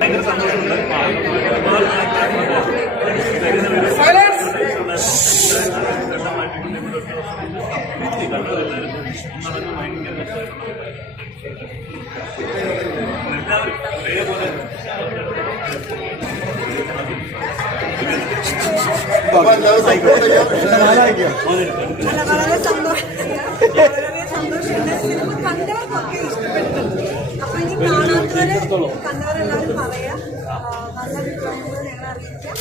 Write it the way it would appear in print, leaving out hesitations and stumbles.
ഭയങ്കര സന്തോഷമുണ്ട്. വളരെ സന്തോഷമുണ്ട്. സിനിമ കണ്ടവർക്കൊക്കെ ഇഷ്ടപ്പെട്ടിട്ടുണ്ട്. അപ്പൊ ഇനി കാണാത്തവരെ കണ്ടവരെല്ലാവരും പറയാം, നല്ല അഭിപ്രായങ്ങൾ ഞങ്ങളെ അറിയിക്കാം.